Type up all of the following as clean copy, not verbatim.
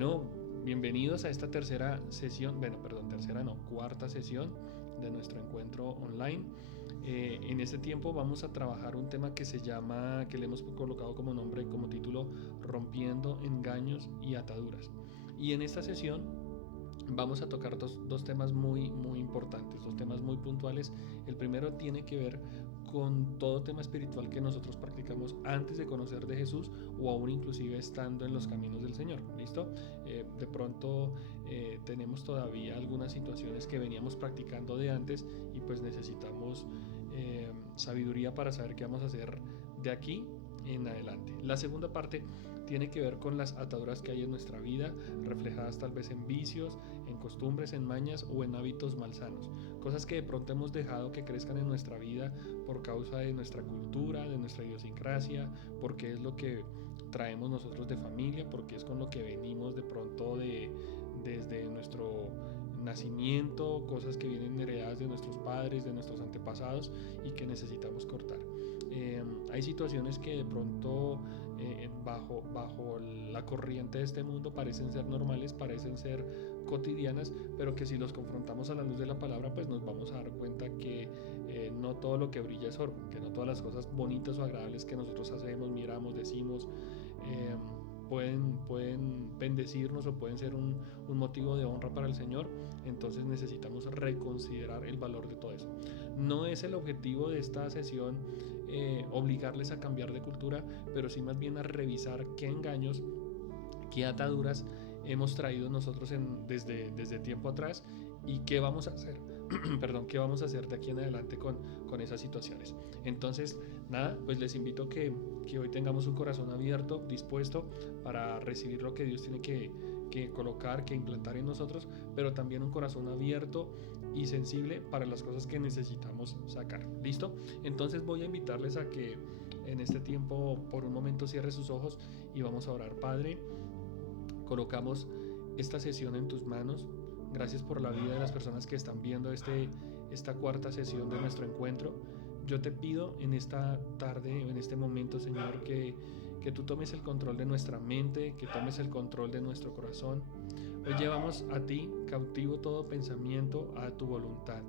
Bueno, bienvenidos a esta cuarta sesión de nuestro encuentro online. En este tiempo vamos a trabajar un tema que le hemos colocado como nombre, como título, Rompiendo engaños y ataduras. Y en esta sesión vamos a tocar dos temas muy importantes, dos temas muy puntuales. El primero tiene que ver con todo tema espiritual que nosotros practicamos antes de conocer de Jesús o aún inclusive estando en los caminos del Señor. ¿Listo? De pronto tenemos todavía algunas situaciones que veníamos practicando de antes y pues necesitamos sabiduría para saber qué vamos a hacer de aquí en adelante. La segunda parte tiene que ver con las ataduras que hay en nuestra vida, reflejadas tal vez en vicios, en costumbres, en mañas o en hábitos malsanos. Cosas que de pronto hemos dejado que crezcan en nuestra vida por causa de nuestra cultura, de nuestra idiosincrasia, porque es lo que traemos nosotros de familia, porque es con lo que venimos de pronto desde nuestro nacimiento, cosas que vienen heredadas de nuestros padres, de nuestros antepasados y que necesitamos cortar. Hay situaciones que de pronto bajo la corriente de este mundo parecen ser normales, parecen ser cotidianas, pero que si los confrontamos a la luz de la palabra, pues nos vamos a dar cuenta que no todo lo que brilla es oro, que no todas las cosas bonitas o agradables que nosotros hacemos, miramos, decimos, eh, pueden bendecirnos o pueden ser un motivo de honra para el Señor. Entonces necesitamos reconsiderar el valor de todo eso. No es el objetivo de esta sesión obligarles a cambiar de cultura, pero sí más bien a revisar qué engaños, qué ataduras hemos traído nosotros desde tiempo atrás y qué vamos a hacer. Perdón, qué vamos a hacer de aquí en adelante con esas situaciones. Entonces, nada, pues les invito que hoy tengamos un corazón abierto, dispuesto para recibir lo que Dios tiene que colocar, que implantar en nosotros, pero también un corazón abierto y sensible para las cosas que necesitamos sacar. ¿Listo? Entonces voy a invitarles a que en este tiempo por un momento cierre sus ojos y vamos a orar. Padre, colocamos esta sesión en tus manos. Gracias por la vida de las personas que están viendo esta cuarta sesión de nuestro encuentro. Yo te pido en esta tarde, en este momento, Señor, que tú tomes el control de nuestra mente, que tomes el control de nuestro corazón. Hoy llevamos a ti cautivo todo pensamiento a tu voluntad.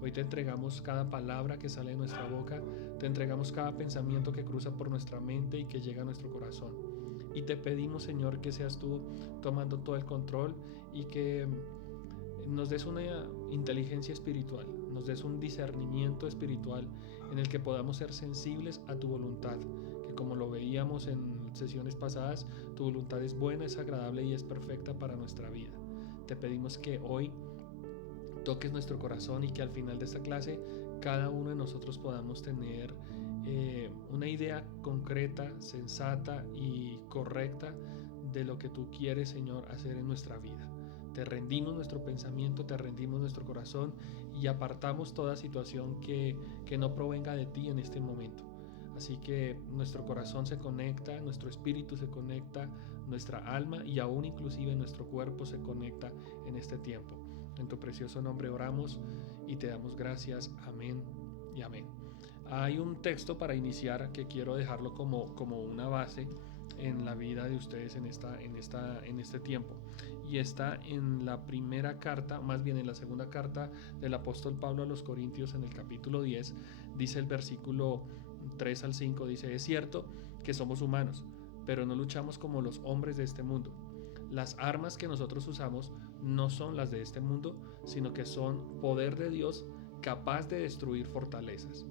Hoy te entregamos cada palabra que sale de nuestra boca, te entregamos cada pensamiento que cruza por nuestra mente y que llega a nuestro corazón. Y te pedimos, Señor, que seas tú tomando todo el control y que nos des una inteligencia espiritual, nos des un discernimiento espiritual en el que podamos ser sensibles a tu voluntad, que como lo veíamos en sesiones pasadas, tu voluntad es buena, es agradable y es perfecta para nuestra vida. Te pedimos que hoy toques nuestro corazón y que al final de esta clase cada uno de nosotros podamos tener una idea concreta, sensata y correcta de lo que tú quieres, Señor, hacer en nuestra vida. Te rendimos nuestro pensamiento, te rendimos nuestro corazón y apartamos toda situación que no provenga de ti en este momento. Así que nuestro corazón se conecta, nuestro espíritu se conecta, nuestra alma y aún inclusive nuestro cuerpo se conecta en este tiempo. En tu precioso nombre oramos y te damos gracias. Amén y amén. Hay un texto para iniciar que quiero dejarlo como una base en la vida de ustedes en este tiempo, y está en la primera carta, más bien en la segunda carta del apóstol Pablo a los Corintios, en el capítulo 10. Dice el versículo 3 al 5, dice: es cierto que somos humanos, pero no luchamos como los hombres de este mundo. Las armas que nosotros usamos no son las de este mundo, sino que son poder de Dios capaz de destruir fortalezas.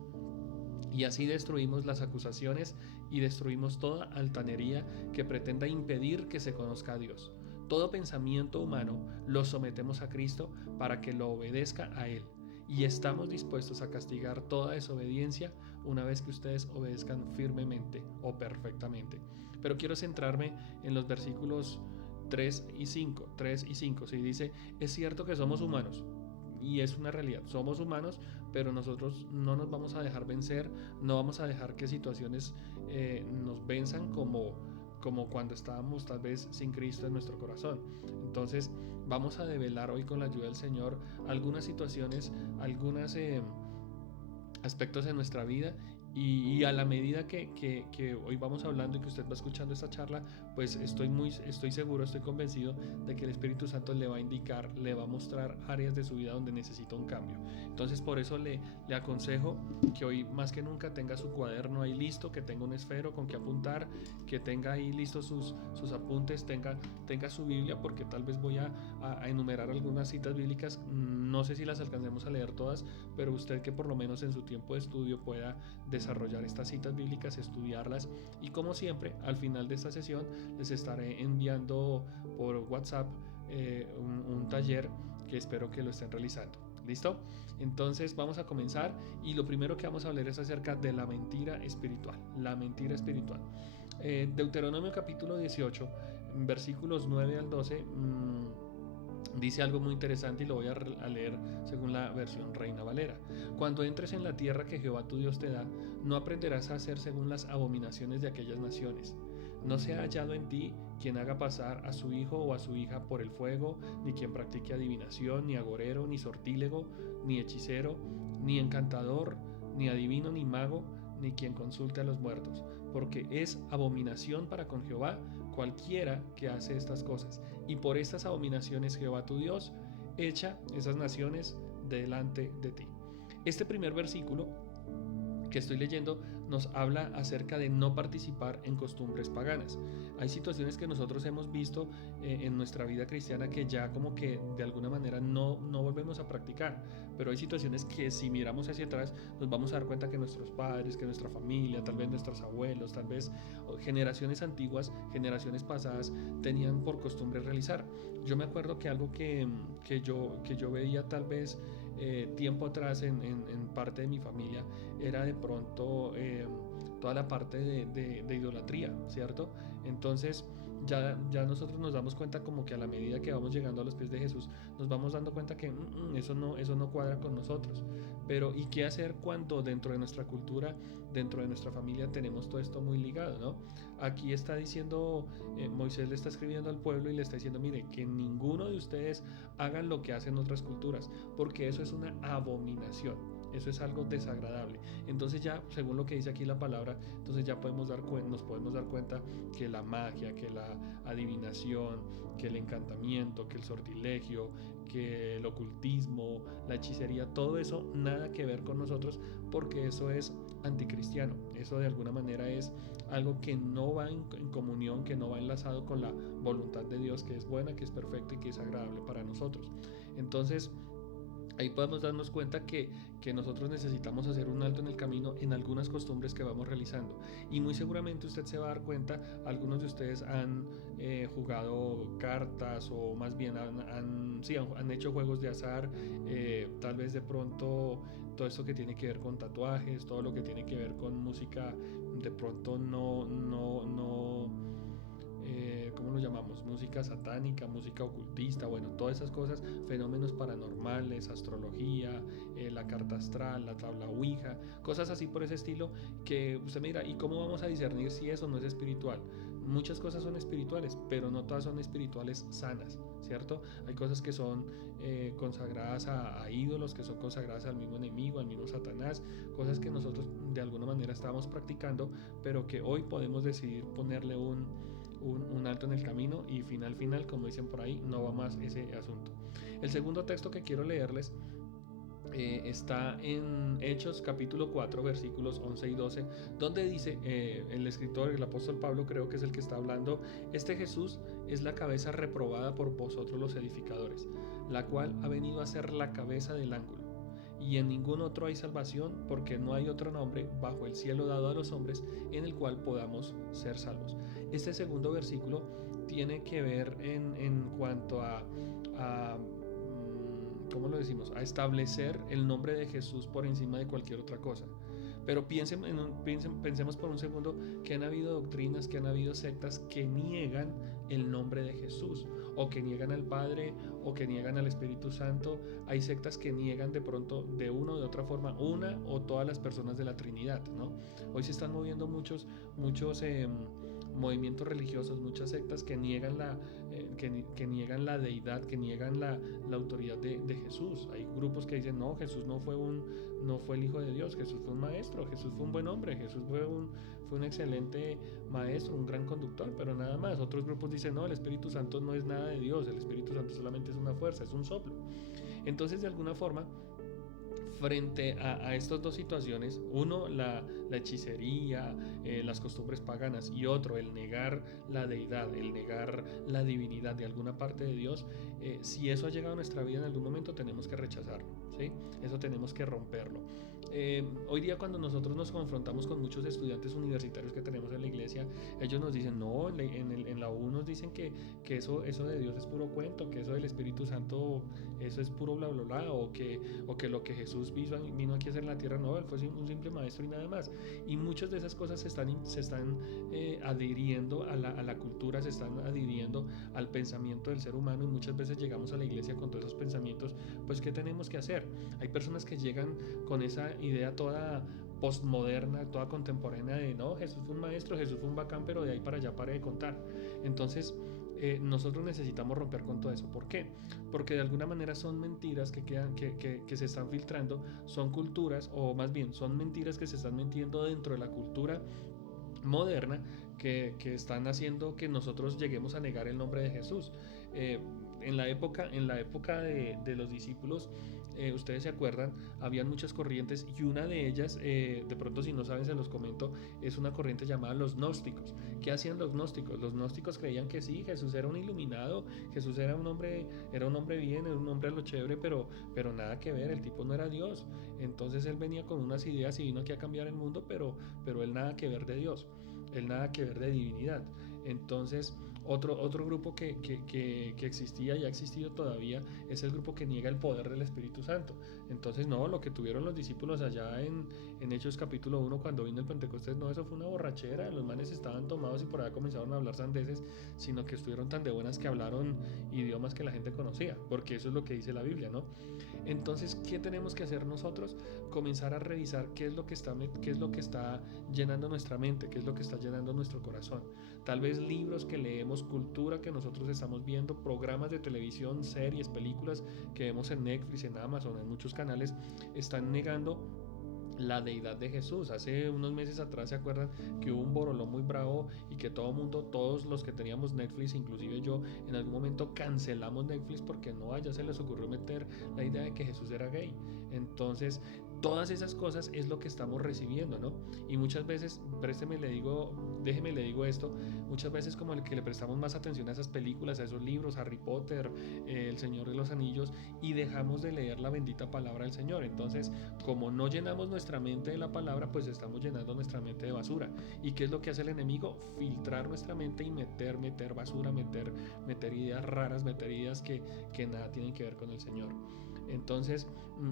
Y así destruimos las acusaciones y destruimos toda altanería que pretenda impedir que se conozca a Dios. Todo pensamiento humano lo sometemos a Cristo para que lo obedezca a Él. Y estamos dispuestos a castigar toda desobediencia una vez que ustedes obedezcan firmemente o perfectamente. Pero quiero centrarme en los versículos 3 y 5. ¿Sí? Dice: es cierto que somos humanos, y es una realidad, somos humanos, pero nosotros no nos vamos a dejar vencer, no vamos a dejar que situaciones nos venzan como cuando estábamos tal vez sin Cristo en nuestro corazón. Entonces vamos a develar hoy con la ayuda del Señor algunas situaciones, algunos aspectos de nuestra vida, y a la medida que hoy vamos hablando y que usted va escuchando esta charla, pues estoy seguro, estoy convencido de que el Espíritu Santo le va a indicar, le va a mostrar áreas de su vida donde necesita un cambio. Entonces por eso le aconsejo que hoy más que nunca tenga su cuaderno ahí listo, que tenga un esfero con que apuntar, que tenga ahí listos sus apuntes, tenga su Biblia, porque tal vez voy a enumerar algunas citas bíblicas, no sé si las alcancemos a leer todas, pero usted que por lo menos en su tiempo de estudio pueda desarrollar estas citas bíblicas, estudiarlas, y como siempre al final de esta sesión les estaré enviando por WhatsApp un taller que espero que lo estén realizando. ¿Listo? Entonces vamos a comenzar, y lo primero que vamos a hablar es acerca de la mentira espiritual. La mentira espiritual. Deuteronomio capítulo 18, versículos 9 al 12, dice algo muy interesante, y lo voy a leer según la versión Reina Valera. Cuando entres en la tierra que Jehová tu Dios te da, no aprenderás a hacer según las abominaciones de aquellas naciones. No se ha hallado en ti quien haga pasar a su hijo o a su hija por el fuego, ni quien practique adivinación, ni agorero, ni sortílego, ni hechicero, ni encantador, ni adivino, ni mago, ni quien consulte a los muertos, porque es abominación para con Jehová cualquiera que hace estas cosas. Y por estas abominaciones Jehová tu Dios echa esas naciones delante de ti. Este primer versículo que estoy leyendo nos habla acerca de no participar en costumbres paganas. Hay situaciones que nosotros hemos visto en nuestra vida cristiana que ya como que de alguna manera no volvemos a practicar, pero hay situaciones que si miramos hacia atrás nos vamos a dar cuenta que nuestros padres, que nuestra familia, tal vez nuestros abuelos, tal vez generaciones antiguas, generaciones pasadas tenían por costumbre realizar. Yo me acuerdo que algo que yo veía tal vez tiempo atrás en parte de mi familia era de pronto toda la parte de idolatría, ¿cierto? Entonces ya nosotros nos damos cuenta como que a la medida que vamos llegando a los pies de Jesús nos vamos dando cuenta que eso no cuadra con nosotros. Pero ¿y qué hacer cuando dentro de nuestra cultura, dentro de nuestra familia tenemos todo esto muy ligado, ¿no? Aquí está diciendo, Moisés le está escribiendo al pueblo y le está diciendo, mire, que ninguno de ustedes hagan lo que hacen otras culturas, porque eso es una abominación. Eso es algo desagradable. Entonces ya, según lo que dice aquí la palabra, entonces ya nos podemos dar cuenta que la magia, que la adivinación, que el encantamiento, que el sortilegio, que el ocultismo, la hechicería, todo eso nada que ver con nosotros, porque eso es anticristiano. Eso de alguna manera es algo que no va en comunión, que no va enlazado con la voluntad de Dios, que es buena, que es perfecta y que es agradable para nosotros. Entonces ahí podemos darnos cuenta que nosotros necesitamos hacer un alto en el camino en algunas costumbres que vamos realizando, y muy seguramente usted se va a dar cuenta, algunos de ustedes han jugado cartas, o más bien han hecho juegos de azar, tal vez de pronto todo esto que tiene que ver con tatuajes, todo lo que tiene que ver con música, de pronto ¿cómo lo llamamos? Música satánica, música ocultista, bueno, todas esas cosas, fenómenos paranormales, astrología, la carta astral, la tabla Ouija, cosas así por ese estilo, que usted me dirá, ¿y cómo vamos a discernir si eso no es espiritual? Muchas cosas son espirituales, pero no todas son espirituales sanas, ¿cierto? Hay cosas que son consagradas a ídolos, que son consagradas al mismo enemigo, al mismo Satanás, cosas que nosotros de alguna manera estábamos practicando, pero que hoy podemos decidir ponerle un alto en el camino, y final, como dicen por ahí, no va más ese asunto. El segundo texto que quiero leerles está en Hechos capítulo 4 versículos 11 y 12, donde dice el escritor, el apóstol Pablo, creo que es el que está hablando: este Jesús es la cabeza reprobada por vosotros los edificadores, la cual ha venido a ser la cabeza del ángulo, y en ningún otro hay salvación, porque no hay otro nombre bajo el cielo dado a los hombres en el cual podamos ser salvos. Este segundo versículo tiene que ver en cuanto a ¿cómo lo decimos? A establecer el nombre de Jesús por encima de cualquier otra cosa. Pero pensemos por un segundo que han habido doctrinas, que han habido sectas que niegan el nombre de Jesús, o que niegan al Padre, o que niegan al Espíritu Santo. Hay sectas que niegan de pronto de una o de otra forma una o todas las personas de la Trinidad, ¿no? Hoy se están moviendo muchos movimientos religiosos, muchas sectas que niegan que niegan la deidad, que niegan la autoridad de Jesús. Hay grupos que dicen, no, Jesús no fue el Hijo de Dios, Jesús fue un maestro, Jesús fue un buen hombre, Jesús fue un excelente maestro, un gran conductor, pero nada más. Otros grupos dicen, no, el Espíritu Santo no es nada de Dios, el Espíritu Santo solamente es una fuerza, es un soplo. Entonces, de alguna forma, frente a estas dos situaciones, uno, la hechicería, las costumbres paganas, y otro, el negar la deidad, el negar la divinidad de alguna parte de Dios, si eso ha llegado a nuestra vida en algún momento, tenemos que rechazarlo, ¿sí? Eso tenemos que romperlo. Hoy día, cuando nosotros nos confrontamos con muchos estudiantes universitarios que tenemos en la iglesia, ellos nos dicen, no, en la U nos dicen que eso de Dios es puro cuento, que eso del Espíritu Santo, eso es puro bla bla bla, o que lo que Jesús vino aquí a hacer en la tierra, no, él fue un simple maestro y nada más. Y muchas de esas cosas se están adhiriendo a la cultura, se están adhiriendo al pensamiento del ser humano, y muchas veces llegamos a la iglesia con todos esos pensamientos. Pues, ¿qué tenemos que hacer? Hay personas que llegan con esa idea toda postmoderna, toda contemporánea de, no, Jesús fue un maestro, Jesús fue un bacán, pero de ahí para allá pare de contar. Entonces, nosotros necesitamos romper con todo eso. ¿Por qué? Porque de alguna manera son mentiras que se están filtrando, son culturas, o más bien son mentiras que se están metiendo dentro de la cultura moderna, que están haciendo que nosotros lleguemos a negar el nombre de Jesús. En la época de los discípulos, ustedes se acuerdan, habían muchas corrientes, y una de ellas, de pronto si no saben se los comento, es una corriente llamada los gnósticos. ¿Qué hacían los gnósticos? Los gnósticos creían que sí, Jesús era un iluminado, Jesús era un hombre bien, era un hombre a lo chévere, pero nada que ver, el tipo no era Dios. Entonces él venía con unas ideas y vino aquí a cambiar el mundo, pero él nada que ver de Dios, él nada que ver de divinidad. Entonces, otro grupo que existía y ha existido todavía es el grupo que niega el poder del Espíritu Santo. Entonces, no, lo que tuvieron los discípulos allá en Hechos capítulo 1, cuando vino el Pentecostés, no, eso fue una borrachera, los manes estaban tomados y por allá comenzaron a hablar sandeces, sino que estuvieron tan de buenas que hablaron idiomas que la gente conocía, porque eso es lo que dice la Biblia, ¿no? Entonces, ¿qué tenemos que hacer nosotros? Comenzar a revisar qué es lo que está llenando nuestra mente, qué es lo que está llenando nuestro corazón. Tal vez libros que leemos, cultura que nosotros estamos viendo, programas de televisión, series, películas que vemos en Netflix, en Amazon, en muchos canales, están negando la deidad de Jesús. Hace unos meses atrás, ¿se acuerdan que hubo un borolón muy bravo y que todos los que teníamos Netflix, inclusive yo, en algún momento cancelamos Netflix porque no, a ella se les ocurrió meter la idea de que Jesús era gay? Entonces, todas esas cosas es lo que estamos recibiendo, ¿no? Y muchas veces, déjeme le digo esto, muchas veces como el que le prestamos más atención a esas películas, a esos libros, Harry Potter, El Señor de los Anillos, y dejamos de leer la bendita palabra del Señor. Entonces, como no llenamos nuestra mente de la palabra, pues estamos llenando nuestra mente de basura. ¿Y qué es lo que hace el enemigo? Filtrar nuestra mente y meter basura, meter ideas raras, meter ideas que nada tienen que ver con el Señor. Entonces,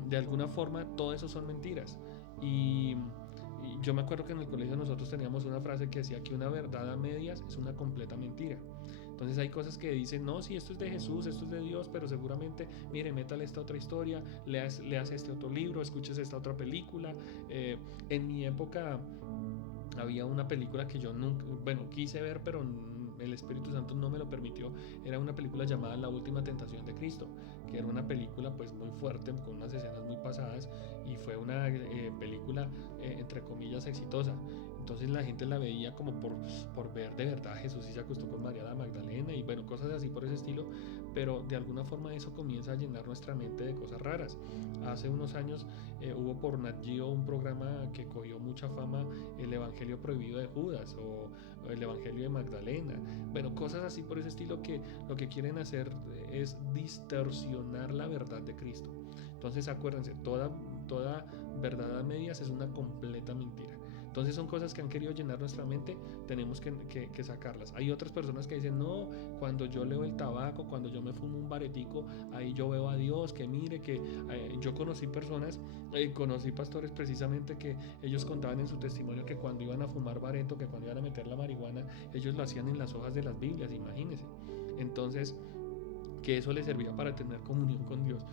de alguna forma, todo eso son mentiras. Y yo me acuerdo que en el colegio nosotros teníamos una frase que decía que una verdad a medias es una completa mentira. Entonces hay cosas que dicen, no, sí, esto es de Jesús, esto es de Dios, pero seguramente, mire, métale esta otra historia, leas este otro libro, escuches esta otra película. En mi época había una película que yo nunca, bueno, quise ver, pero el Espíritu Santo no me lo permitió. Era una película llamada La Última Tentación de Cristo, que era una película pues muy fuerte, con unas escenas muy pasadas, y fue una película entre comillas exitosa. Entonces la gente la veía como por ver de verdad Jesús y se acostó con María la Magdalena y bueno, cosas así por ese estilo, pero de alguna forma eso comienza a llenar nuestra mente de cosas raras. Hace unos años hubo por Nat Geo un programa que cogió mucha fama, el Evangelio Prohibido de Judas o el Evangelio de Magdalena. Bueno, cosas así por ese estilo, que lo que quieren hacer es distorsionar la verdad de Cristo. Entonces acuérdense, toda verdad a medias es una completa mentira. Entonces son cosas que han querido llenar nuestra mente, tenemos que sacarlas. Hay otras personas que dicen, no, cuando yo leo el tabaco, cuando yo me fumo un baretico, ahí yo veo a Dios, que mire, que yo conocí personas, conocí pastores precisamente, que ellos contaban en su testimonio que cuando iban a fumar bareto, que cuando iban a meter la marihuana, ellos lo hacían en las hojas de las Biblias, imagínense. Entonces, que eso les servía para tener comunión con Dios.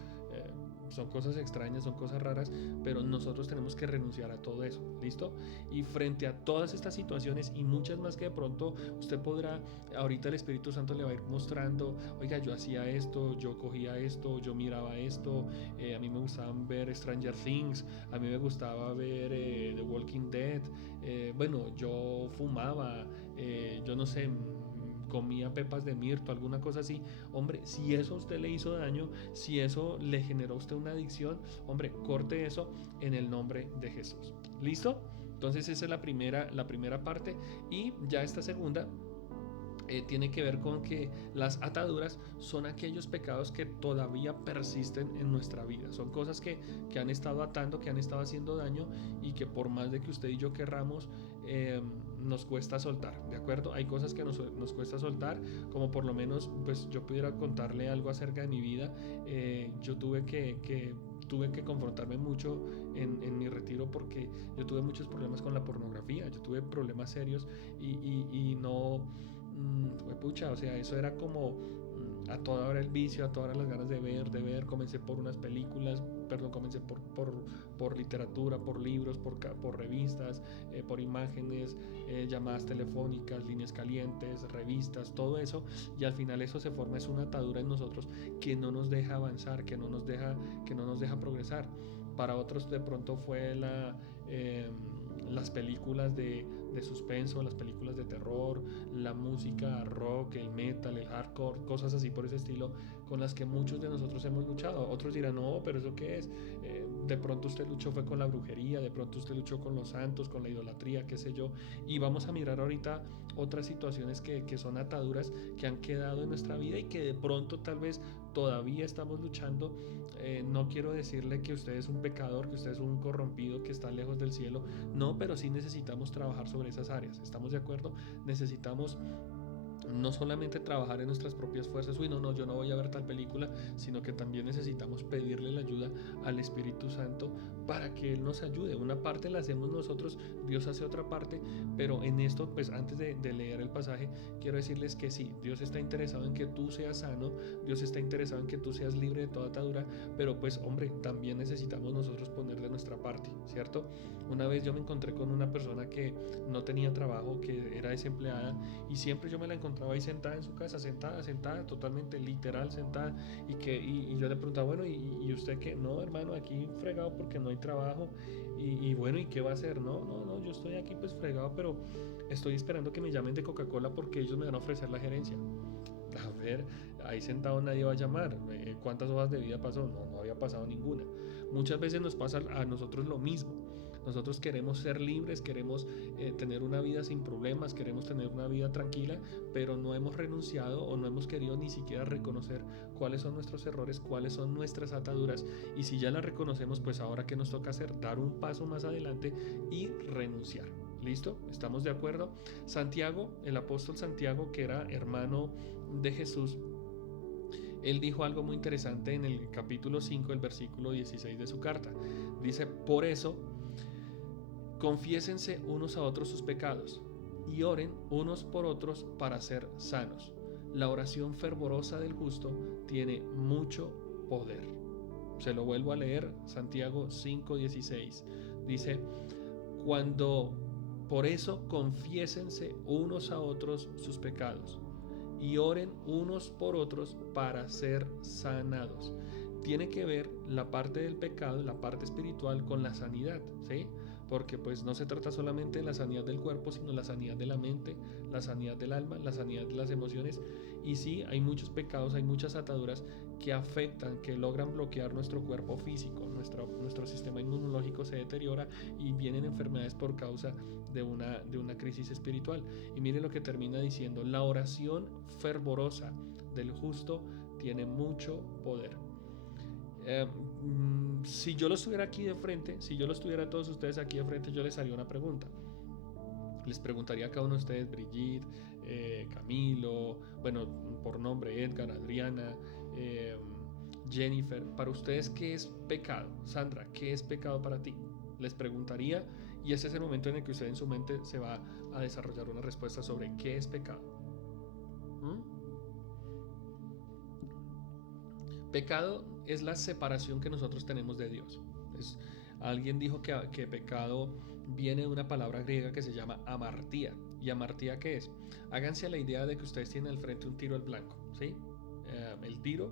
son cosas extrañas, son cosas raras, pero nosotros tenemos que renunciar a todo eso, ¿listo? Y frente a todas estas situaciones y muchas más que de pronto usted podrá, ahorita el Espíritu Santo le va a ir mostrando, oiga, yo hacía esto, yo cogía esto, yo miraba esto, a mí me gustaba ver Stranger Things, a mí me gustaba ver The Walking Dead, bueno, yo fumaba, yo no sé, comía pepas de mirto, alguna cosa así. Hombre, si eso a usted le hizo daño, si eso le generó a usted una adicción, hombre, corte eso en el nombre de Jesús. ¿Listo? Entonces esa es la primera parte. Y ya esta segunda tiene que ver con que las ataduras son aquellos pecados que todavía persisten en nuestra vida. Son cosas que han estado atando, que han estado haciendo daño y que por más de que usted y yo querramos, nos cuesta soltar, ¿de acuerdo? Hay cosas que nos cuesta soltar, como por lo menos, pues yo pudiera contarle algo acerca de mi vida. Yo tuve que confrontarme mucho en mi retiro porque yo tuve muchos problemas con la pornografía, yo tuve problemas serios y no, pucha, o sea, eso era como a toda hora el vicio, a toda hora las ganas de ver, comencé por unas películas, perdón, comencé por literatura, por libros, por revistas, por imágenes, llamadas telefónicas, líneas calientes, revistas, todo eso, y al final eso se forma, es una atadura en nosotros que no nos deja avanzar, que no nos deja progresar. Para otros de pronto fue las películas de suspenso, las películas de terror, la música rock, el metal, el hardcore, cosas así por ese estilo, con las que muchos de nosotros hemos luchado. Otros dirán, no, pero ¿eso qué es? De pronto usted luchó fue con la brujería, de pronto usted luchó con los santos, con la idolatría, qué sé yo. Y vamos a mirar ahorita otras situaciones que son ataduras que han quedado en nuestra vida y que de pronto tal vez todavía estamos luchando. No quiero decirle que usted es un pecador, que usted es un corrompido, que está lejos del cielo. No, pero sí necesitamos trabajar sobre esas áreas. ¿Estamos de acuerdo? Necesitamos no solamente trabajar en nuestras propias fuerzas, uy, no, yo no voy a ver tal película, sino que también necesitamos pedirle la ayuda al Espíritu Santo para que Él nos ayude. Una parte la hacemos nosotros, Dios hace otra parte, pero en esto, pues antes de leer el pasaje, quiero decirles que sí, Dios está interesado en que tú seas sano, Dios está interesado en que tú seas libre de toda atadura, pero pues hombre, también necesitamos nosotros poner de nuestra parte, ¿cierto? Una vez yo me encontré con una persona que no tenía trabajo, que era desempleada, y siempre yo me la encontraba ahí sentada en su casa, sentada, totalmente literal sentada, y yo le preguntaba, bueno, ¿y usted qué? No, hermano, aquí fregado porque no hay trabajo, y bueno, ¿y qué va a hacer? No, yo estoy aquí pues fregado, pero estoy esperando que me llamen de Coca-Cola porque ellos me van a ofrecer la gerencia. A ver, ahí sentado nadie va a llamar. ¿Cuántas hojas de vida pasó? No había pasado ninguna. Muchas veces nos pasa a nosotros lo mismo. Nosotros queremos ser libres, queremos tener una vida sin problemas, queremos tener una vida tranquila, pero no hemos renunciado o no hemos querido ni siquiera reconocer cuáles son nuestros errores, cuáles son nuestras ataduras. Y si ya las reconocemos, pues ahora qué nos toca hacer, dar un paso más adelante y renunciar. ¿Listo? ¿Estamos de acuerdo? Santiago, el apóstol Santiago, que era hermano de Jesús, él dijo algo muy interesante en el capítulo 5, el versículo 16 de su carta. Dice, por eso, confiésense unos a otros sus pecados y oren unos por otros para ser sanos. La oración fervorosa del justo tiene mucho poder. Se lo vuelvo a leer, Santiago 5:16. Dice, cuando por eso confiésense unos a otros sus pecados y oren unos por otros para ser sanados. Tiene que ver la parte del pecado, la parte espiritual con la sanidad, ¿sí? Porque pues no se trata solamente de la sanidad del cuerpo, sino la sanidad de la mente, la sanidad del alma, la sanidad de las emociones. Y sí, hay muchos pecados, hay muchas ataduras que afectan, que logran bloquear nuestro cuerpo físico, nuestro sistema inmunológico se deteriora y vienen enfermedades por causa de una crisis espiritual. Y mire lo que termina diciendo, la oración fervorosa del justo tiene mucho poder. Si yo lo estuviera aquí de frente, si yo lo estuviera a todos ustedes aquí de frente, yo les haría una pregunta. Les preguntaría a cada uno de ustedes, Brigitte, Camilo, bueno, por nombre, Edgar, Adriana, Jennifer, para ustedes, ¿qué es pecado? Sandra, ¿qué es pecado para ti? Les preguntaría, y ese es el momento en el que usted en su mente se va a desarrollar una respuesta sobre qué es pecado. Pecado es la separación que nosotros tenemos de Dios. Es, alguien dijo que pecado viene de una palabra griega que se llama amartía. ¿Y amartía qué es? Háganse a la idea de que ustedes tienen al frente un tiro al blanco, ¿sí? El tiro,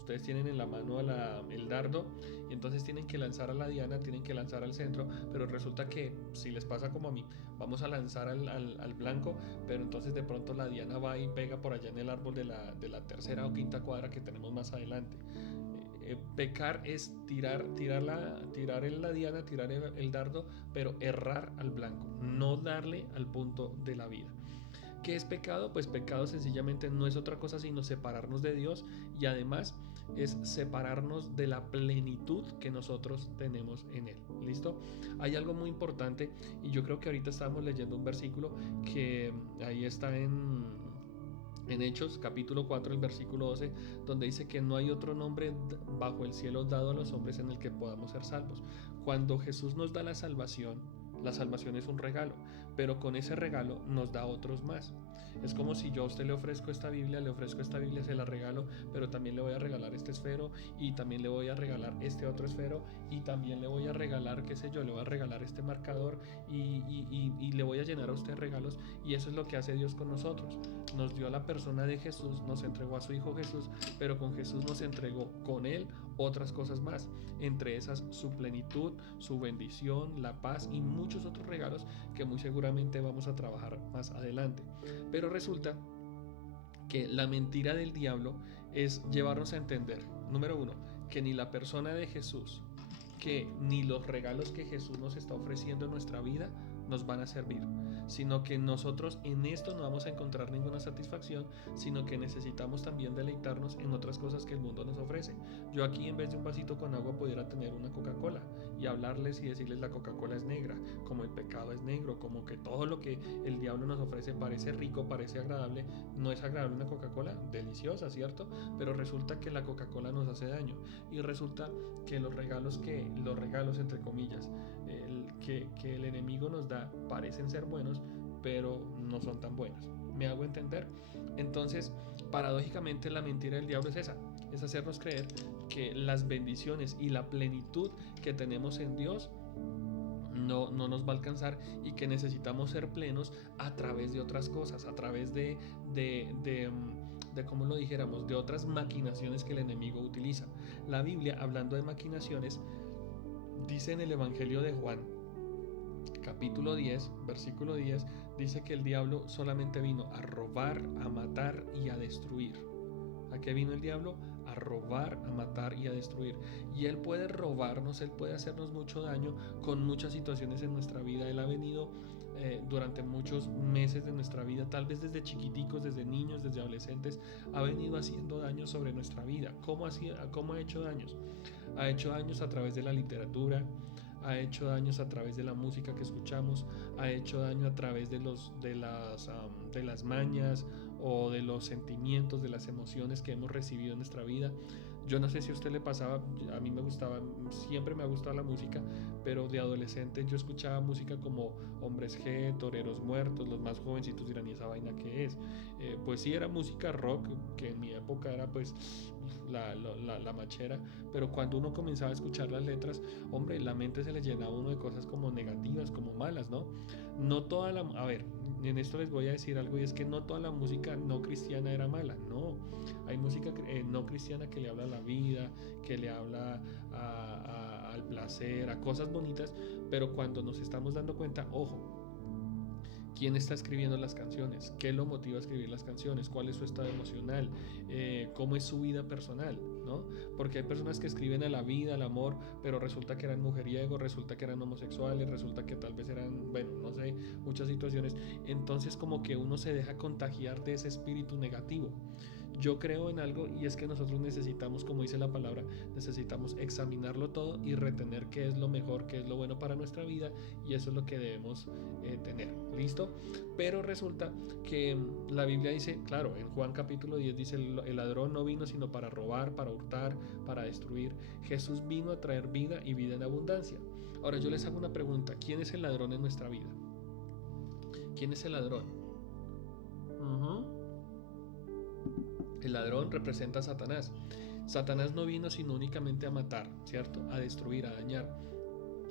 ustedes tienen en la mano el dardo y entonces tienen que lanzar a la diana, tienen que lanzar al centro, pero resulta que si les pasa como a mí, vamos a lanzar al blanco, pero entonces de pronto la diana va y pega por allá en el árbol de la tercera o quinta cuadra que tenemos más adelante. Pecar es tirar la diana, tirar el dardo, pero errar al blanco, no darle al punto de la vida. ¿Qué es pecado? Pues pecado sencillamente no es otra cosa sino separarnos de Dios y además es separarnos de la plenitud que nosotros tenemos en Él. ¿Listo? Hay algo muy importante y yo creo que ahorita estábamos leyendo un versículo que ahí está en Hechos capítulo 4 el versículo 12 donde dice que no hay otro nombre bajo el cielo dado a los hombres en el que podamos ser salvos. Cuando Jesús nos da la salvación es un regalo, pero con ese regalo nos da otros más. Es como si yo a usted le ofrezco esta Biblia, se la regalo, pero también le voy a regalar este esfero y también le voy a regalar este otro esfero y también le voy a regalar, qué sé yo, le voy a regalar este marcador y le voy a llenar a usted regalos y eso es lo que hace Dios con nosotros. Nos dio a la persona de Jesús, nos entregó a su Hijo Jesús, pero con Jesús nos entregó con Él otras cosas más, entre esas su plenitud, su bendición, la paz y muchos otros regalos que muy seguramente vamos a trabajar más adelante. Pero resulta que la mentira del diablo es llevarnos a entender, número uno, que ni la persona de Jesús, que ni los regalos que Jesús nos está ofreciendo en nuestra vida nos van a servir, sino que nosotros en esto no vamos a encontrar ninguna satisfacción, sino que necesitamos también deleitarnos en otras cosas que el mundo nos ofrece. Yo aquí en vez de un vasito con agua pudiera tener una Coca-Cola y hablarles y decirles la Coca-Cola es negra, como el pecado es negro, como que todo lo que el diablo nos ofrece parece rico, parece agradable. No es agradable una Coca-Cola, deliciosa, ¿cierto? Pero resulta que la Coca-Cola nos hace daño y resulta que los regalos entre comillas, que el enemigo nos da parecen ser buenos, pero no son tan buenos. ¿Me hago entender? Entonces, paradójicamente, la mentira del diablo es esa, es hacernos creer que las bendiciones y la plenitud que tenemos en Dios no nos va a alcanzar y que necesitamos ser plenos a través de otras cosas, a través de como lo dijéramos, de otras maquinaciones que el enemigo utiliza. La Biblia, hablando de maquinaciones, dice en el Evangelio de Juan, capítulo 10, versículo 10, dice que el diablo solamente vino a robar, a matar y a destruir. ¿A qué vino el diablo? A robar, a matar y a destruir. Y él puede robarnos, él puede hacernos mucho daño con muchas situaciones en nuestra vida. Él ha venido durante muchos meses de nuestra vida, tal vez desde chiquiticos, desde niños, desde adolescentes, ha venido haciendo daño sobre nuestra vida. ¿Cómo ha hecho daños? Ha hecho daños a través de la literatura, ha hecho daños a través de la música que escuchamos, ha hecho daño a través de las mañas o de los sentimientos, de las emociones que hemos recibido en nuestra vida. Yo no sé si a usted le pasaba, a mí me gustaba, siempre me ha gustado la música, pero de adolescente yo escuchaba música como Hombres G, Toreros Muertos, los más jovencitos dirán, ¿y esa vaina qué es? Pues sí, era música rock, que en mi época era pues la machera, pero cuando uno comenzaba a escuchar las letras, hombre, la mente se le llenaba a uno de cosas como negativas, como malas, ¿no? No toda la, a ver, en esto les voy a decir algo y es que no toda la música no cristiana era mala, no. Hay música no cristiana que le habla a la vida, que le habla al placer, a cosas bonitas, pero cuando nos estamos dando cuenta, ojo, quién está escribiendo las canciones, qué lo motiva a escribir las canciones, cuál es su estado emocional, cómo es su vida personal, ¿no? Porque hay personas que escriben a la vida, al amor, pero resulta que eran mujeriegos, resulta que eran homosexuales, resulta que tal vez eran, bueno, no sé, muchas situaciones. Entonces como que uno se deja contagiar de ese espíritu negativo. Yo creo en algo y es que nosotros necesitamos, como dice la palabra, necesitamos examinarlo todo y retener qué es lo mejor, qué es lo bueno para nuestra vida y eso es lo que debemos tener. ¿Listo? Pero resulta que la Biblia dice, claro, en Juan capítulo 10 dice, el ladrón no vino sino para robar, para hurtar, para destruir. Jesús vino a traer vida y vida en abundancia. Ahora yo les hago una pregunta, ¿quién es el ladrón en nuestra vida? ¿Quién es el ladrón? El ladrón representa a Satanás. Satanás no vino sino únicamente a matar, ¿cierto? A destruir, a dañar.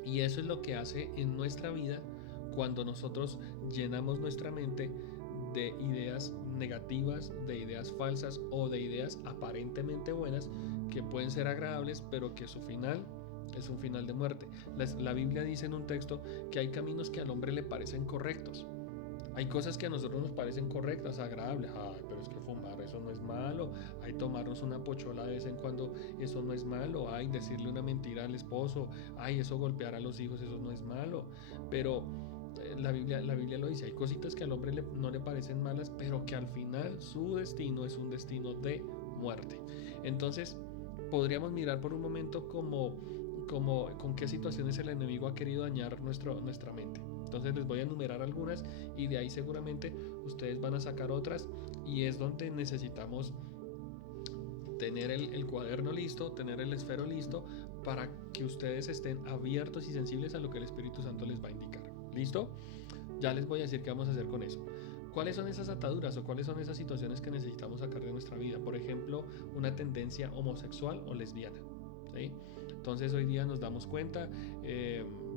Y eso es lo que hace en nuestra vida cuando nosotros llenamos nuestra mente de ideas negativas, de ideas falsas o de ideas aparentemente buenas que pueden ser agradables, pero que su final es un final de muerte. La Biblia dice en un texto que hay caminos que al hombre le parecen correctos. Hay cosas que a nosotros nos parecen correctas, agradables. Ay, pero es que fumar, eso no es malo. Ay, tomarnos una pochola de vez en cuando, eso no es malo. Ay, decirle una mentira al esposo. Ay, eso golpear a los hijos, eso no es malo. Pero la Biblia lo dice. Hay cositas que al hombre no le parecen malas, pero que al final su destino es un destino de muerte. Entonces, podríamos mirar por un momento como con qué situaciones el enemigo ha querido dañar nuestra mente. Entonces les voy a enumerar algunas y de ahí seguramente ustedes van a sacar otras, y es donde necesitamos tener el cuaderno listo, tener el esfero listo, para que ustedes estén abiertos y sensibles a lo que el Espíritu Santo les va a indicar. ¿Listo? Ya les voy a decir qué vamos a hacer con eso. ¿Cuáles son esas ataduras o cuáles son esas situaciones que necesitamos sacar de nuestra vida? Por ejemplo, una tendencia homosexual o lesbiana, ¿sí? Entonces hoy día nos damos cuenta,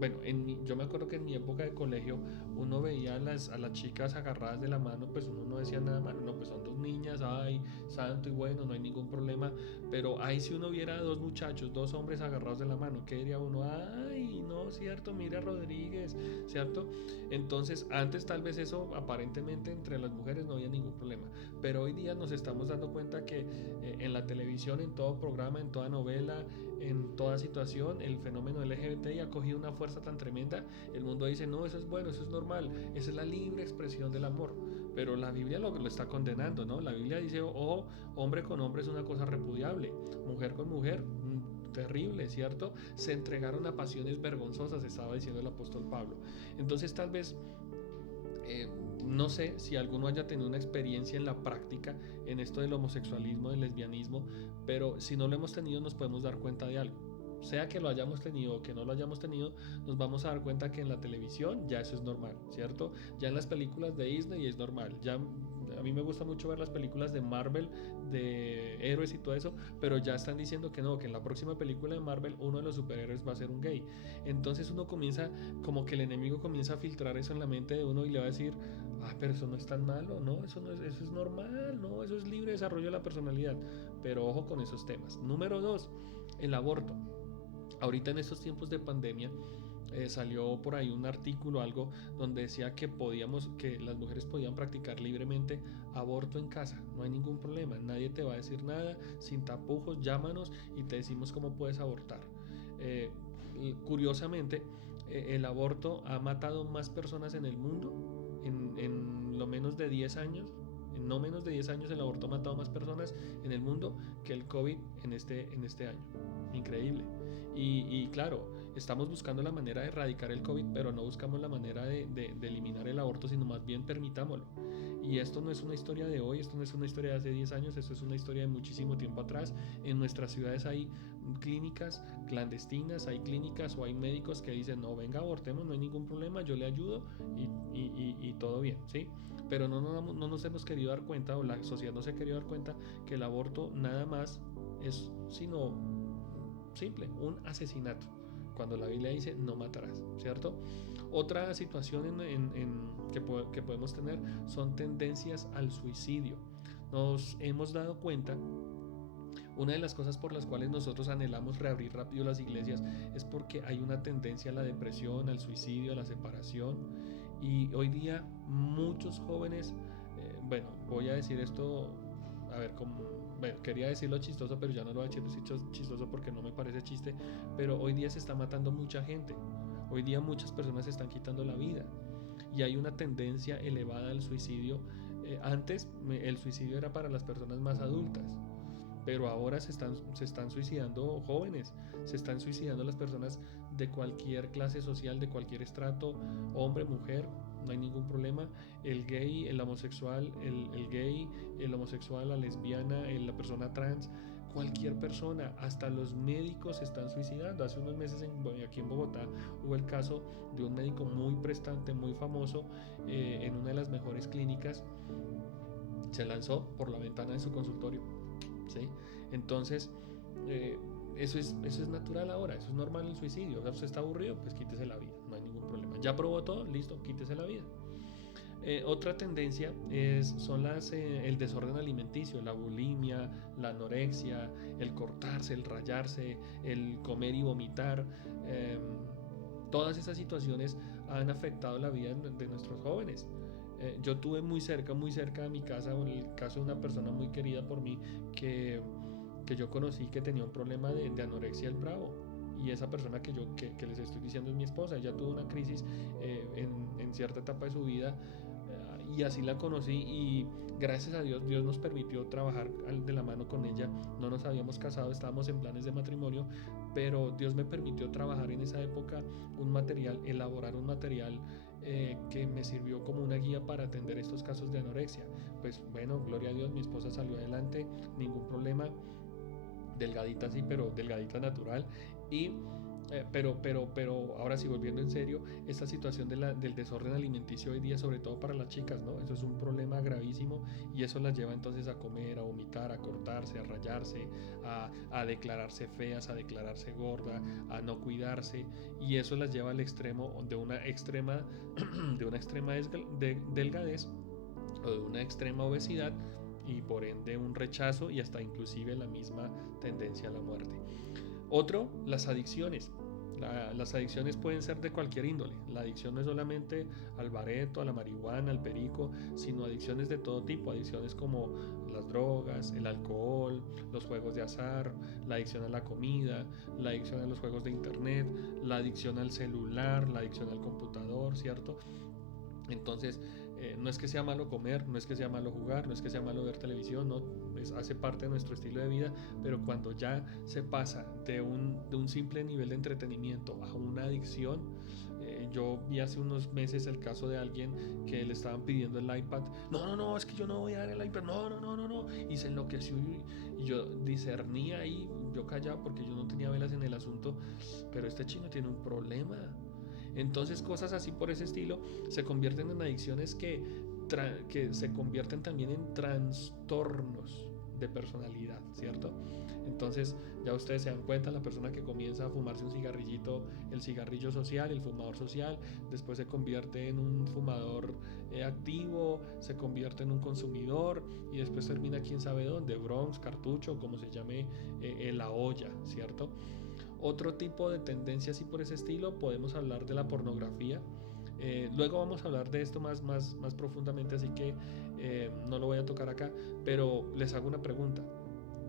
bueno, yo me acuerdo que en mi época de colegio uno veía a las chicas agarradas de la mano, pues uno no decía nada malo, no, pues son dos niñas, ay, santo y bueno, no hay ningún problema, pero ahí si uno viera a dos muchachos, dos hombres agarrados de la mano, ¿qué diría uno? Ay, no, cierto, mira Rodríguez, ¿cierto? Entonces antes tal vez eso aparentemente entre las mujeres no había ningún problema, pero hoy día nos estamos dando cuenta que en la televisión, en todo programa, en toda novela, en toda situación, el fenómeno LGBTI ha cogido una fuerza tan tremenda. El mundo dice, no, eso es bueno, eso es normal, esa es la libre expresión del amor, pero la Biblia lo está condenando, ¿no? La Biblia dice, ojo, hombre con hombre es una cosa repudiable, mujer con mujer, terrible, ¿cierto? Se entregaron a pasiones vergonzosas, estaba diciendo el apóstol Pablo. Entonces tal vez no sé si alguno haya tenido una experiencia en la práctica en esto del homosexualismo, del lesbianismo, pero si no lo hemos tenido nos podemos dar cuenta de algo. Sea que lo hayamos tenido o que no lo hayamos tenido, nos vamos a dar cuenta que en la televisión ya eso es normal, ¿cierto? Ya en las películas de Disney es normal. Ya a mí me gusta mucho ver las películas de Marvel, de héroes y todo eso, pero ya están diciendo que no, que en la próxima película de Marvel uno de los superhéroes va a ser un gay. Entonces uno comienza, como que el enemigo comienza a filtrar eso en la mente de uno y le va a decir, ah, pero eso no es tan malo, no, eso es normal, no, eso es libre desarrollo de la personalidad. Pero ojo con esos temas. Número 2, el aborto. Ahorita en estos tiempos de pandemia salió por ahí un artículo, algo donde decía que las mujeres podían practicar libremente aborto en casa, no hay ningún problema, nadie te va a decir nada, sin tapujos, llámanos y te decimos cómo puedes abortar. Eh, Curiosamente, el aborto ha matado más personas en el mundo en lo menos de 10 años. En no menos de 10 años el aborto ha matado más personas en el mundo que el COVID en este año. Increíble. Y claro, estamos buscando la manera de erradicar el COVID, pero no buscamos la manera de eliminar el aborto, sino más bien permitámoslo. Y esto no es una historia de hoy, esto no es una historia de hace 10 años, esto es una historia de muchísimo tiempo atrás. En nuestras ciudades hay clínicas clandestinas, hay clínicas o hay médicos que dicen, no, venga, abortemos, no hay ningún problema, yo le ayudo y todo bien, ¿sí? Pero no nos hemos querido dar cuenta, o la sociedad no se ha querido dar cuenta, que el aborto nada más es sino simple, un asesinato, cuando la Biblia dice no matarás, ¿cierto? Otra situación que podemos tener son tendencias al suicidio. Nos hemos dado cuenta, una de las cosas por las cuales nosotros anhelamos reabrir rápido las iglesias es porque hay una tendencia a la depresión, al suicidio, a la separación, y hoy día muchos jóvenes, bueno, voy a decir esto, a ver, bueno, quería decirlo chistoso, pero ya no lo voy a decir chistoso porque no me parece chiste, pero hoy día se está matando mucha gente, hoy día muchas personas se están quitando la vida y hay una tendencia elevada al suicidio. Antes el suicidio era para las personas más adultas, pero ahora se están suicidando jóvenes, se están suicidando las personas de cualquier clase social, de cualquier estrato, hombre, mujer, no hay ningún problema. El gay, el homosexual, el gay, el homosexual, la lesbiana, la persona trans, cualquier persona, hasta los médicos se están suicidando. Hace unos meses aquí en Bogotá hubo el caso de un médico muy prestante, muy famoso, en una de las mejores clínicas, se lanzó por la ventana de su consultorio, ¿sí? Entonces eh, eso es natural ahora, eso es normal el suicidio. O sea, usted está aburrido, pues quítese la vida, no hay ningún problema. Ya probó todo, listo, quítese la vida. Otra tendencia son el desorden alimenticio, la bulimia, la anorexia, el cortarse, el rayarse, el comer y vomitar. Eh, Todas esas situaciones han afectado la vida de nuestros jóvenes. Yo tuve muy cerca de mi casa, el caso de una persona muy querida por mí que, que yo conocí que tenía un problema de anorexia el bravo. Y esa persona que les estoy diciendo es mi esposa. Ella tuvo una crisis en cierta etapa de su vida y así la conocí y gracias a Dios, Dios nos permitió trabajar de la mano con ella. No nos habíamos casado, estábamos en planes de matrimonio, pero Dios me permitió trabajar en esa época elaborar un material que me sirvió como una guía para atender estos casos de anorexia. Pues bueno, gloria a Dios, mi esposa salió adelante, ningún problema, delgadita sí, pero delgadita natural. Y ahora sí, volviendo en serio, esta situación del desorden alimenticio hoy día, sobre todo para las chicas, ¿no? Eso es un problema gravísimo y eso las lleva entonces a comer, a vomitar, a cortarse, a rayarse, a declararse feas, a declararse gorda, a no cuidarse y eso las lleva al extremo de una extrema delgadez o de una extrema obesidad y por ende un rechazo y hasta inclusive la misma tendencia a la muerte. Otro, las adicciones. Las adicciones pueden ser de cualquier índole. La adicción no es solamente al bareto, a la marihuana, al perico, sino adicciones de todo tipo. Adicciones como las drogas, el alcohol, los juegos de azar, la adicción a la comida, la adicción a los juegos de internet, la adicción al celular, la adicción al computador, ¿cierto? Entonces, no es que sea malo comer, no es que sea malo jugar, no es que sea malo ver televisión, no, hace parte de nuestro estilo de vida, pero cuando ya se pasa de un simple nivel de entretenimiento a una adicción, yo vi hace unos meses el caso de alguien que le estaban pidiendo el iPad. No, no, no, es que yo no voy a dar el iPad. No, no, no, no, no. Y se enloqueció y yo discernía ahí, yo callaba porque yo no tenía velas en el asunto, pero este chino tiene un problema. Entonces cosas así por ese estilo se convierten en adicciones que se convierten también en trastornos de personalidad, ¿cierto? Entonces ya ustedes se dan cuenta, la persona que comienza a fumarse un cigarrillito, el cigarrillo social, el fumador social, después se convierte en un fumador activo, se convierte en un consumidor y después termina quién sabe dónde, Bronx, cartucho, como se llame, la olla, ¿cierto? Otro tipo de tendencias y por ese estilo podemos hablar de la pornografía. Luego vamos a hablar de esto más profundamente, así que no lo voy a tocar acá, pero les hago una pregunta.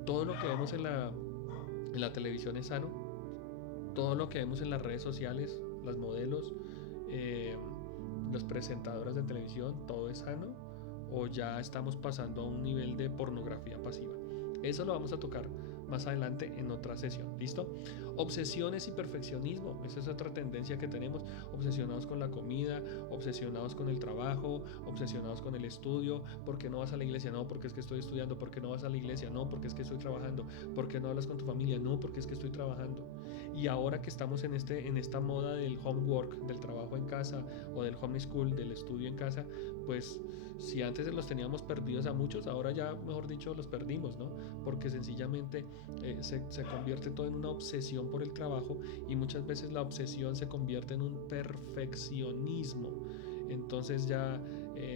¿Todo lo que vemos en la televisión es sano? ¿Todo lo que vemos en las redes sociales, las modelos, eh, los presentadoras de televisión, todo es sano? ¿O ya estamos pasando a un nivel de pornografía pasiva? Eso lo vamos a tocar más adelante en otra sesión. ¿Listo? Obsesiones y perfeccionismo. Esa es otra tendencia que tenemos. Obsesionados con la comida, obsesionados con el trabajo, obsesionados con el estudio. ¿Por qué no vas a la iglesia? No, porque es que estoy estudiando. ¿Por qué no vas a la iglesia? No, porque es que estoy trabajando. ¿Por qué no hablas con tu familia? No, porque es que estoy trabajando. Y ahora que estamos en esta moda del homework, del trabajo en casa o del homeschool, del estudio en casa, pues si antes los teníamos perdidos a muchos, ahora ya, mejor dicho, los perdimos, ¿no? Porque sencillamente se convierte todo en una obsesión por el trabajo y muchas veces la obsesión se convierte en un perfeccionismo. Entonces ya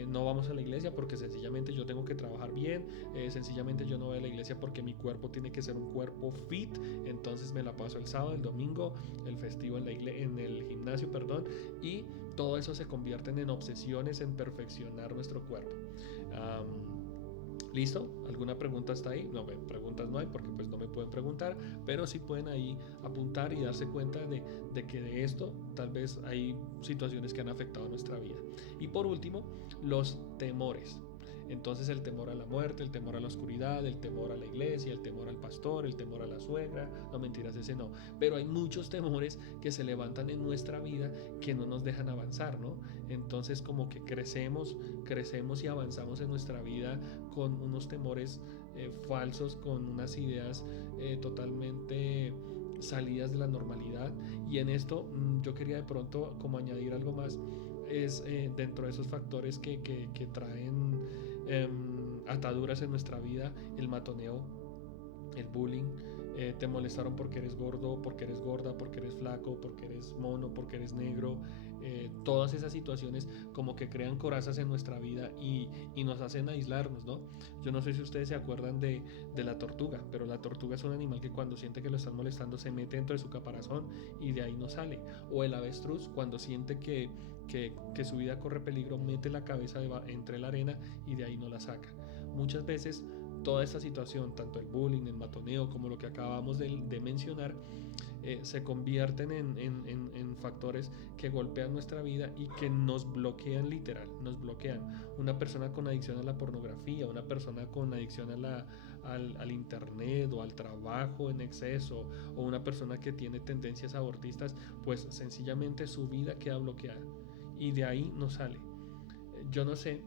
no vamos a la iglesia porque sencillamente yo tengo que trabajar bien, sencillamente yo no voy a la iglesia porque mi cuerpo tiene que ser un cuerpo fit, entonces me la paso el sábado, el domingo, el festivo en el gimnasio, perdón, y todo eso se convierten en obsesiones en perfeccionar nuestro cuerpo. ¿Listo? ¿Alguna pregunta hasta ahí? No, preguntas no hay porque pues no me pueden preguntar, pero sí pueden ahí apuntar y darse cuenta de que de esto tal vez hay situaciones que han afectado nuestra vida. Y por último, los temores. Entonces el temor a la muerte, el temor a la oscuridad, el temor a la iglesia, el temor al pastor, el temor a la suegra, no mentiras, ese no. Pero hay muchos temores que se levantan en nuestra vida que no nos dejan avanzar, ¿no? Entonces como que crecemos y avanzamos en nuestra vida con unos temores falsos, con unas ideas totalmente salidas de la normalidad. Y en esto yo quería de pronto como añadir algo más, es dentro de esos factores que traen ataduras en nuestra vida, el matoneo, el bullying, te molestaron porque eres gordo, porque eres gorda, porque eres flaco, porque eres mono, porque eres negro. Todas esas situaciones como que crean corazas en nuestra vida y nos hacen aislarnos, ¿no? Yo no sé si ustedes se acuerdan de la tortuga, pero la tortuga es un animal que cuando siente que lo están molestando se mete dentro de su caparazón y de ahí no sale. O el avestruz cuando siente que su vida corre peligro, mete la cabeza entre la arena y de ahí no la saca. Muchas veces toda esta situación, tanto el bullying, el matoneo, como lo que acabamos de mencionar, se convierten en factores que golpean nuestra vida y que nos bloquean literal, nos bloquean. Una persona con adicción a la pornografía, una persona con adicción al internet o al trabajo en exceso, o una persona que tiene tendencias abortistas, pues sencillamente su vida queda bloqueada y de ahí no sale. Yo no sé,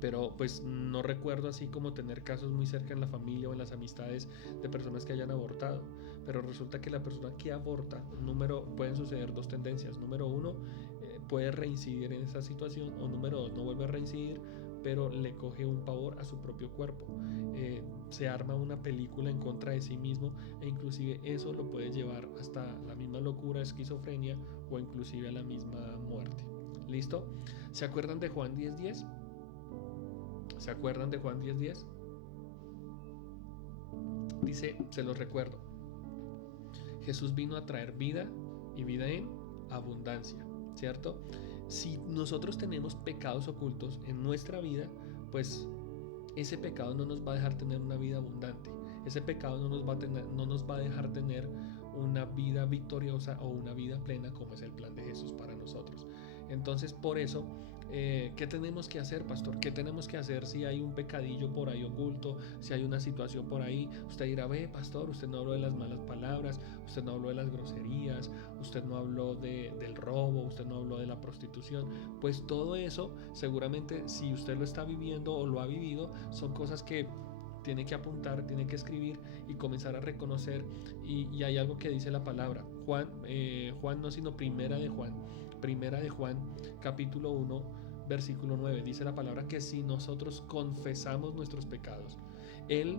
pero pues no recuerdo así como tener casos muy cerca en la familia o en las amistades de personas que hayan abortado, pero resulta que la persona que aborta, pueden suceder dos tendencias. Número uno, puede reincidir en esa situación, o número dos, no vuelve a reincidir, pero le coge un pavor a su propio cuerpo. Se arma una película en contra de sí mismo, e inclusive eso lo puede llevar hasta la misma locura, esquizofrenia, o inclusive a la misma muerte. ¿Listo? ¿Se acuerdan de Juan 10:10? ¿Se acuerdan de Juan 10:10? Dice, se los recuerdo, Jesús vino a traer vida y vida en abundancia, ¿cierto? Si nosotros tenemos pecados ocultos en nuestra vida, pues ese pecado no nos va a dejar tener una vida abundante. Ese pecado no nos va a dejar tener una vida victoriosa o una vida plena como es el plan de Jesús para nosotros. Entonces, por eso, ¿qué tenemos que hacer, pastor? ¿Qué tenemos que hacer si hay un pecadillo por ahí oculto, si hay una situación por ahí? Usted dirá, ve, pastor, usted no habló de las malas palabras, usted no habló de las groserías, usted no habló del robo, usted no habló de la prostitución. Pues todo eso, seguramente, si usted lo está viviendo o lo ha vivido, son cosas que tiene que apuntar, tiene que escribir y comenzar a reconocer. Y hay algo que dice la palabra. Juan no, sino Primera de Juan, capítulo 1, versículo 9. Dice la palabra que si nosotros confesamos nuestros pecados, Él,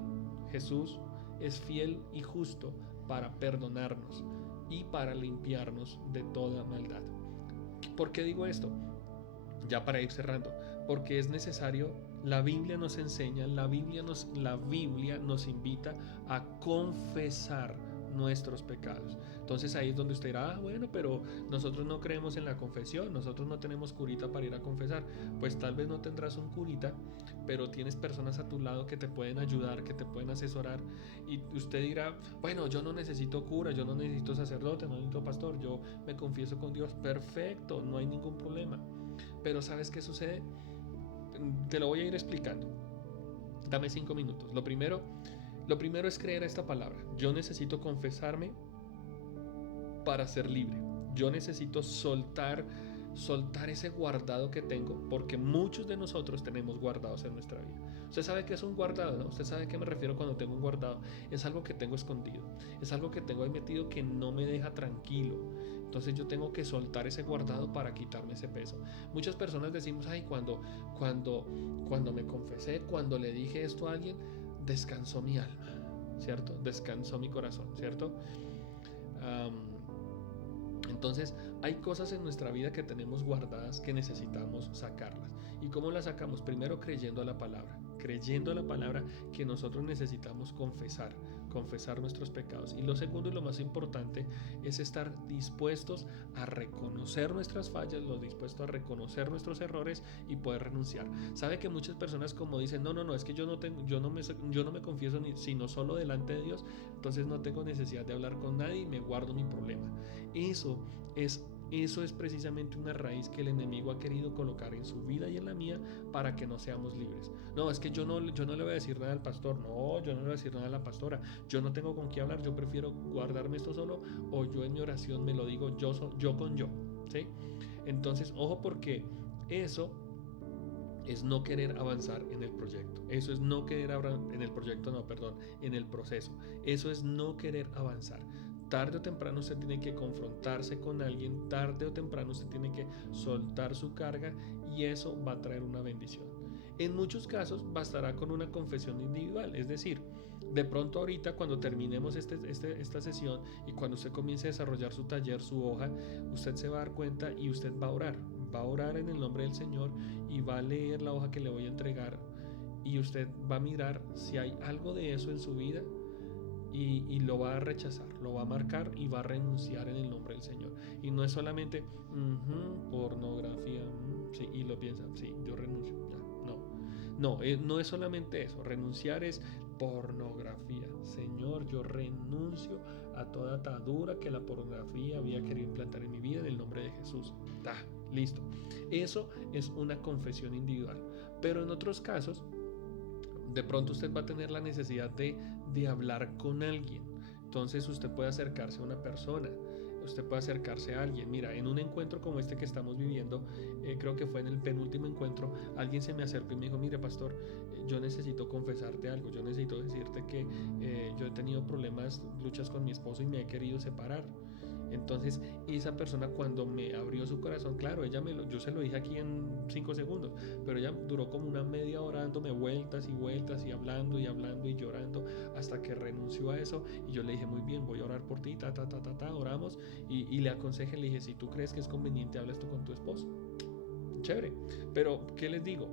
Jesús, es fiel y justo para perdonarnos y para limpiarnos de toda maldad. ¿Por qué digo esto? Ya para ir cerrando, porque es necesario, la Biblia nos enseña, la Biblia nos invita a confesar nuestros pecados. Entonces ahí es donde usted dirá, bueno, pero nosotros no creemos en la confesión, nosotros no tenemos curita para ir a confesar. Pues tal vez no tendrás un curita, pero tienes personas a tu lado que te pueden ayudar, que te pueden asesorar, y usted dirá, bueno, yo no necesito cura, yo no necesito sacerdote, no necesito pastor, yo me confieso con Dios. Perfecto, no hay ningún problema. Pero ¿sabes qué sucede? Te lo voy a ir explicando. Dame 5 minutos. Lo primero es creer a esta palabra. Yo necesito confesarme para ser libre. Yo necesito soltar ese guardado que tengo, porque muchos de nosotros tenemos guardados en nuestra vida. Usted sabe que es un guardado, ¿no? Usted sabe a qué me refiero cuando tengo un guardado. Es algo que tengo escondido, es algo que tengo ahí metido que no me deja tranquilo. Entonces yo tengo que soltar ese guardado para quitarme ese peso. Muchas personas decimos, ay, cuando me confesé, cuando le dije esto a alguien, descansó mi alma, ¿cierto? Descansó mi corazón, ¿cierto? Entonces hay cosas en nuestra vida que tenemos guardadas que necesitamos sacarlas. ¿Y cómo las sacamos? Primero creyendo a la palabra que nosotros necesitamos confesar nuestros pecados. Y lo segundo y lo más importante es estar dispuestos a reconocer nuestras fallas, dispuestos a reconocer nuestros errores y poder renunciar. Sabe que muchas personas como dicen, no, es que yo no me confieso sino solo delante de Dios, entonces no tengo necesidad de hablar con nadie y me guardo mi problema. Eso es precisamente una raíz que el enemigo ha querido colocar en su vida y en la mía para que no seamos libres. No, es que yo no le voy a decir nada al pastor, no, yo no le voy a decir nada a la pastora, yo no tengo con qué hablar, yo prefiero guardarme esto solo, o yo en mi oración me lo digo yo con yo, ¿sí? Entonces, ojo, porque eso es no querer avanzar en el proyecto. Eso es no querer en el proyecto, no, perdón, en el proceso. Eso es no querer avanzar. Tarde o temprano usted tiene que confrontarse con alguien, tarde o temprano usted tiene que soltar su carga, y eso va a traer una bendición. En muchos casos bastará con una confesión individual, es decir, De pronto ahorita cuando terminemos esta sesión y cuando usted comience a desarrollar su taller, su hoja, usted se va a dar cuenta y usted va a orar en el nombre del Señor y va a leer la hoja que le voy a entregar y usted va a mirar si hay algo de eso en su vida y lo va a rechazar, lo va a marcar y va a renunciar en el nombre del Señor. Y no es solamente pornografía, sí, y lo piensa, sí, yo renuncio, ya, no es solamente eso, renunciar es pornografía. Señor, yo renuncio a toda atadura que la pornografía había querido implantar en mi vida en el nombre de Jesús. Listo. Eso es una confesión individual. Pero en otros casos, de pronto usted va a tener la necesidad de hablar con alguien. Entonces usted puede acercarse a una persona, usted puede acercarse a alguien. Mira, en un encuentro como este que estamos viviendo, creo que fue en el penúltimo encuentro, alguien se me acercó y me dijo, mire pastor, yo necesito confesarte algo, yo necesito decirte que yo he tenido problemas, luchas con mi esposo y me he querido separar. Entonces esa persona cuando me abrió su corazón, claro, yo se lo dije aquí en 5 segundos, pero ella duró como una media hora dándome vueltas y vueltas y hablando y llorando hasta que renunció a eso y yo le dije, muy bien, voy a orar por ti, oramos y le aconsejé, le dije, si tú crees que es conveniente, habla esto con tu esposo. Chévere, pero ¿qué les digo?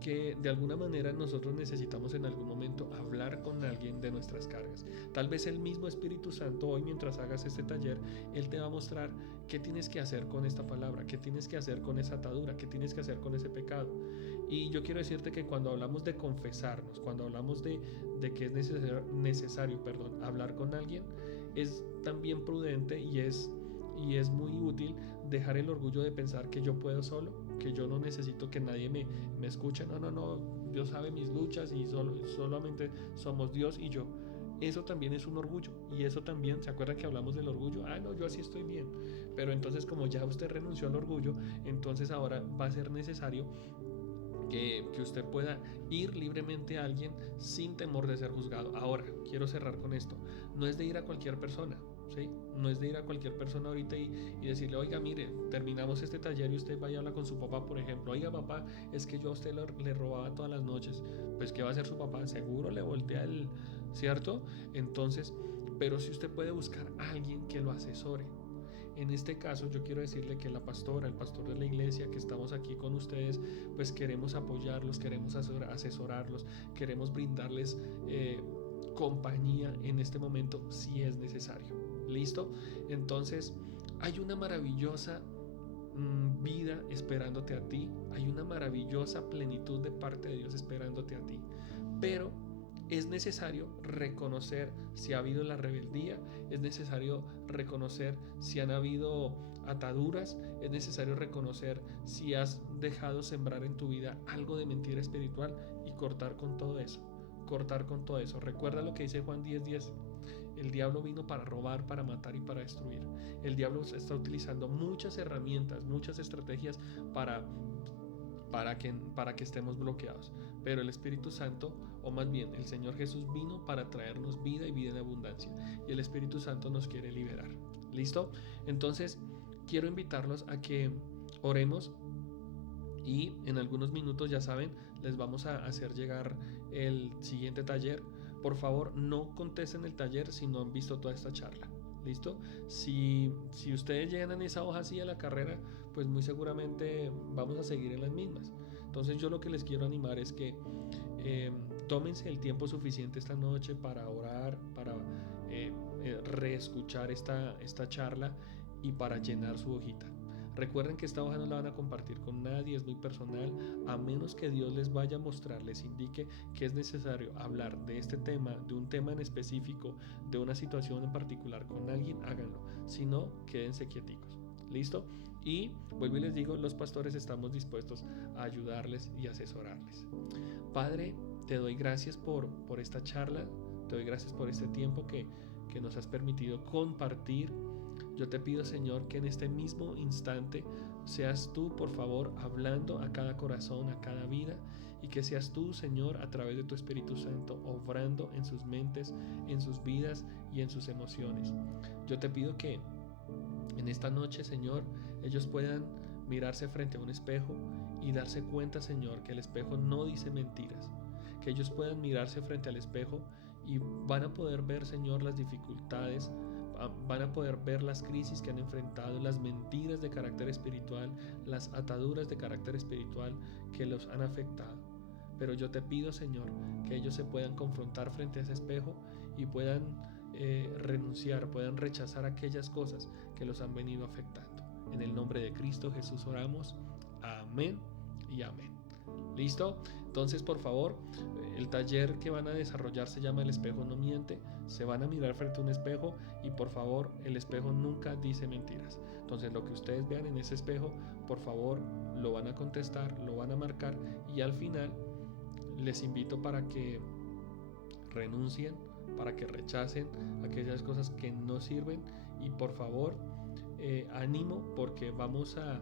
Que de alguna manera nosotros necesitamos en algún momento hablar con alguien de nuestras cargas. Tal vez el mismo Espíritu Santo hoy mientras hagas este taller, Él te va a mostrar qué tienes que hacer con esta palabra, qué tienes que hacer con esa atadura, qué tienes que hacer con ese pecado. Y yo quiero decirte que cuando hablamos de confesarnos, cuando hablamos de que es necesario hablar con alguien, es también prudente y es muy útil dejar el orgullo de pensar que yo puedo solo, que yo no necesito que nadie me escuche. No, Dios sabe mis luchas y solamente somos Dios y yo. Eso también es un orgullo y eso también, ¿se acuerdan que hablamos del orgullo? No, yo así estoy bien. Pero entonces como ya usted renunció al orgullo, entonces ahora va a ser necesario que usted pueda ir libremente a alguien sin temor de ser juzgado. Ahora, quiero cerrar con esto. No es de ir a cualquier persona, ¿sí? No es de ir a cualquier persona ahorita y decirle, oiga, mire, terminamos este taller y usted vaya a hablar con su papá, por ejemplo. Oiga, papá, es que yo a usted le robaba todas las noches. Pues, ¿qué va a hacer su papá? Seguro le voltea el... ¿Cierto? Entonces, pero si usted puede buscar a alguien que lo asesore. En este caso yo quiero decirle que la pastora, el pastor de la iglesia que estamos aquí con ustedes, pues queremos apoyarlos, queremos asesorarlos, queremos brindarles compañía en este momento si es necesario. ¿Listo? Entonces hay una maravillosa vida esperándote a ti, hay una maravillosa plenitud de parte de Dios esperándote a ti, pero es necesario reconocer si ha habido la rebeldía, es necesario reconocer si han habido ataduras, es necesario reconocer si has dejado sembrar en tu vida algo de mentira espiritual y cortar con todo eso, cortar con todo eso. Recuerda lo que dice Juan 10:10. El diablo vino para robar, para matar y para destruir. El diablo está utilizando muchas herramientas, muchas estrategias para que estemos bloqueados. Pero el Espíritu Santo, o más bien el Señor Jesús, vino para traernos vida y vida en abundancia. Y el Espíritu Santo nos quiere liberar. ¿Listo? Entonces, quiero invitarlos a que oremos y en algunos minutos, ya saben, les vamos a hacer llegar el siguiente taller. Por favor, no contesten el taller si no han visto toda esta charla. ¿Listo? Si ustedes llenan esa hoja así a la carrera, pues muy seguramente vamos a seguir en las mismas. Entonces yo lo que les quiero animar es que tómense el tiempo suficiente esta noche para orar, para reescuchar esta charla y para llenar su hojita. Recuerden que esta hoja no la van a compartir con nadie, es muy personal, a menos que Dios les vaya a mostrar, les indique que es necesario hablar de este tema, de un tema en específico, de una situación en particular con alguien, háganlo. Si no, quédense quieticos. ¿Listo? Y vuelvo y les digo, los pastores estamos dispuestos a ayudarles y asesorarles. Padre, te doy gracias por esta charla, te doy gracias por este tiempo que nos has permitido compartir. Yo te pido, Señor, que en este mismo instante seas tú, por favor, hablando a cada corazón, a cada vida, y que seas tú, Señor, a través de tu Espíritu Santo, obrando en sus mentes, en sus vidas y en sus emociones. Yo te pido que en esta noche, Señor, ellos puedan mirarse frente a un espejo y darse cuenta, Señor, que el espejo no dice mentiras. Que ellos puedan mirarse frente al espejo y van a poder ver, Señor, las dificultades, van a poder ver las crisis que han enfrentado, las mentiras de carácter espiritual, las ataduras de carácter espiritual que los han afectado. Pero yo te pido, Señor, que ellos se puedan confrontar frente a ese espejo y puedan renunciar, puedan rechazar aquellas cosas que los han venido afectando. En el nombre de Cristo Jesús oramos. Amén y amén. ¿Listo? Entonces, por favor, el taller que van a desarrollar se llama El espejo no miente. Se van a mirar frente a un espejo y por favor, el espejo nunca dice mentiras. Entonces, lo que ustedes vean en ese espejo, por favor, lo van a contestar, lo van a marcar y al final les invito para que renuncien, para que rechacen aquellas cosas que no sirven y por favor, ánimo porque vamos a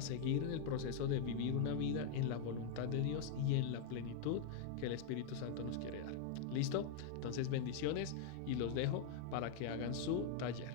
seguir en el proceso de vivir una vida en la voluntad de Dios y en la plenitud que el Espíritu Santo nos quiere dar. ¿Listo? Entonces bendiciones y los dejo para que hagan su taller.